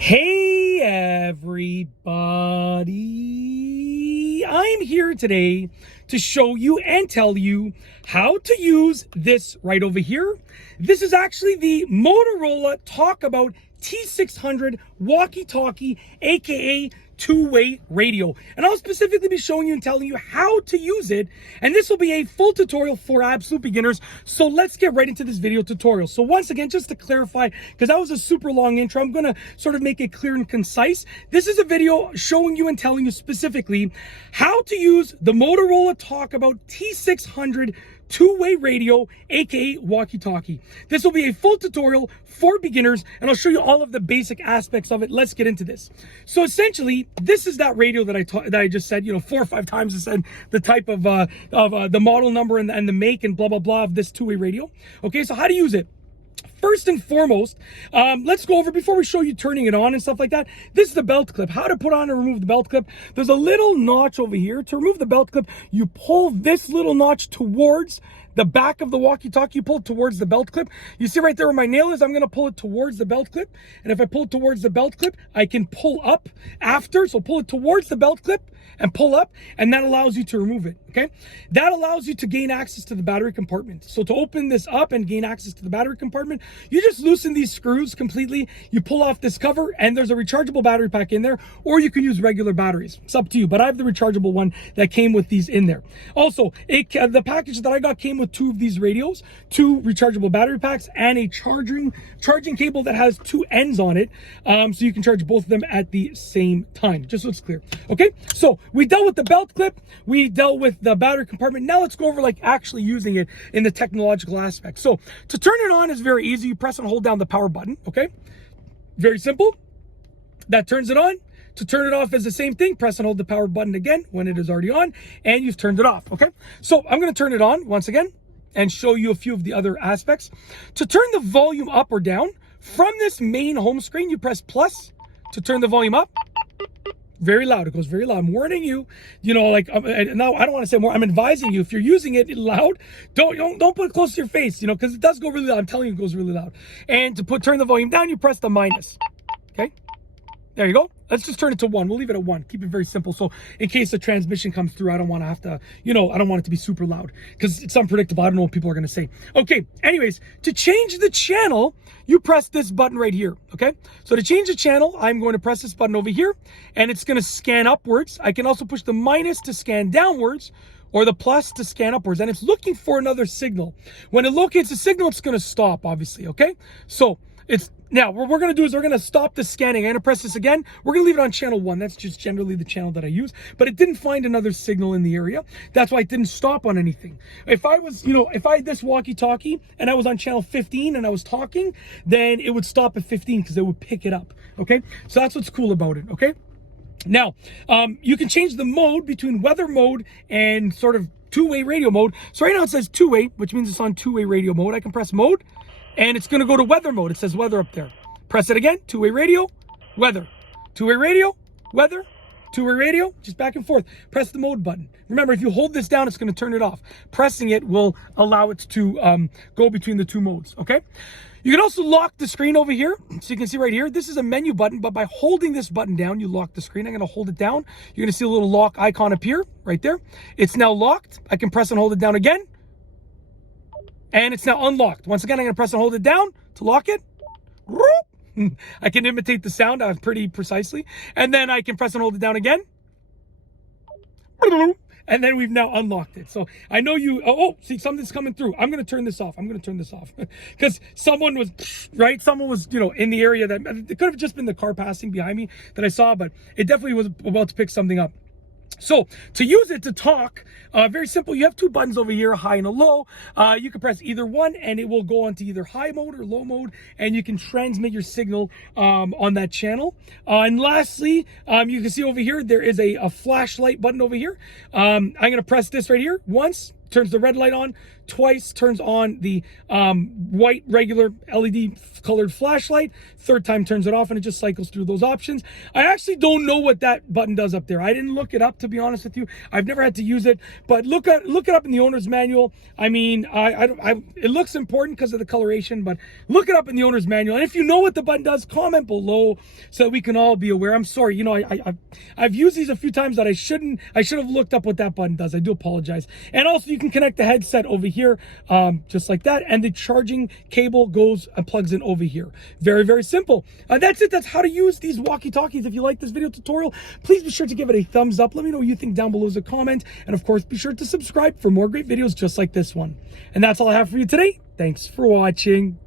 Hey everybody, I'm here today to show you and tell you how to use this right over here. This is actually the Motorola Talkabout T600 walkie-talkie, aka two-way radio, and I'll specifically be showing you and telling you how to use it, and this will be a full tutorial for absolute beginners. So let's get right into this video tutorial. So once again, just to clarify, because that was a super long intro, I'm going to sort of make it clear and concise. This is a video showing you and telling you specifically how to use the Motorola Talkabout T600 two-way radio, aka walkie-talkie. This will be a full tutorial for beginners, and I'll show you all of the basic aspects of it. Let's get into this. So essentially, this is that radio that I just said, 4 or 5 times. I said the type of the model number and the make and blah blah blah of this two-way radio. Okay, so how to use it? First and foremost, let's go over, before we show you turning it on and stuff like that, this is the belt clip. How to put on and remove the belt clip. There's a little notch over here. To remove the belt clip, you pull this little notch towards the back of the walkie-talkie. You pull it towards the belt clip. You see right there where my nail is? I'm going to pull it towards the belt clip. And if I pull it towards the belt clip, I can pull up after. So pull it towards the belt clip and pull up, and that allows you to remove it, okay? That allows you to gain access to the battery compartment. So to open this up and gain access to the battery compartment, you just loosen these screws completely, you pull off this cover, and there's a rechargeable battery pack in there, or you can use regular batteries. It's up to you, but I have the rechargeable one that came with these in there. Also, the package that I got came with 2 of these radios, 2 rechargeable battery packs, and a charging cable that has 2 ends on it, so you can charge both of them at the same time, just so it's clear, okay? So we dealt with the belt clip, we dealt with the battery compartment. Now let's go over like actually using it in the technological aspect. So to turn it on is very easy. You press and hold down the power button, okay? Very simple. That turns it on. To turn it off is the same thing. Press and hold the power button again when it is already on, and you've turned it off, okay? So I'm going to turn it on once again and show you a few of the other aspects. To turn the volume up or down, from this main home screen, you press plus to turn the volume up. Very loud. It goes very loud. I'm warning you. Like now I don't want to say more. I'm advising you, if you're using it loud, don't put it close to your face. Because it does go really loud. I'm telling you, it goes really loud. And to turn the volume down, you press the minus. Okay. There you go. Let's just turn it to 1. We'll leave it at 1. Keep it very simple. So in case the transmission comes through, I don't want to have to, I don't want it to be super loud because it's unpredictable. I don't know what people are going to say. Okay. Anyways, to change the channel, you press this button right here. Okay. So to change the channel, I'm going to press this button over here, and it's going to scan upwards. I can also push the minus to scan downwards, or the plus to scan upwards, and it's looking for another signal. When it locates a signal, it's going to stop, obviously. Okay. So now what we're going to do is we're going to stop the scanning. I'm going to press this again. We're going to leave it on channel 1. That's just generally the channel that I use, but it didn't find another signal in the area. That's why it didn't stop on anything. If I was, if I had this walkie-talkie and I was on channel 15 and I was talking, then it would stop at 15 because it would pick it up. Okay. So that's what's cool about it. Okay. Now, you can change the mode between weather mode and sort of two-way radio mode. So right now it says two-way, which means it's on two-way radio mode. I can press mode, and it's going to go to weather mode. It says weather up there. Press it again. Two-way radio, weather. Two-way radio, weather. Two-way radio, just back and forth. Press the mode button. Remember, if you hold this down, it's going to turn it off. Pressing it will allow it to go between the 2 modes, okay? You can also lock the screen over here. So you can see right here, this is a menu button, but by holding this button down, you lock the screen. I'm going to hold it down. You're going to see a little lock icon appear right there. It's now locked. I can press and hold it down again, and it's now unlocked. Once again, I'm going to press and hold it down to lock it. I can imitate the sound pretty precisely. And then I can press and hold it down again. And then we've now unlocked it. So I know you, see, something's coming through. I'm going to turn this off. I'm going to turn this off because someone was, right? Someone was, in the area that it could have just been the car passing behind me that I saw, but it definitely was about to pick something up. So to use it to talk, very simple. You have 2 buttons over here, high and a low. You can press either one and it will go onto either high mode or low mode, and you can transmit your signal on that channel. And lastly, you can see over here, there is a flashlight button over here. I'm going to press this right here once, turns the red light on, twice turns on the white regular LED colored flashlight, third time turns it off, and it just cycles through those options. I actually don't know what that button does up there. I didn't look it up, to be honest with you. I've never had to use it, but look it up in the owner's manual. I mean, it looks important because of the coloration, but look it up in the owner's manual. And if you know what the button does, comment below so that we can all be aware. I'm sorry, you know, I've used these a few times that I should have looked up what that button does. I do apologize. And also, you can connect the headset over here, just like that, and the charging cable goes and plugs in over here. Very, very simple. That's it. That's how to use these walkie-talkies. If you like this video tutorial, please be sure to give it a thumbs up. Let me know what you think down below as a comment. And of course, be sure to subscribe for more great videos just like this one. And that's all I have for you today. Thanks for watching.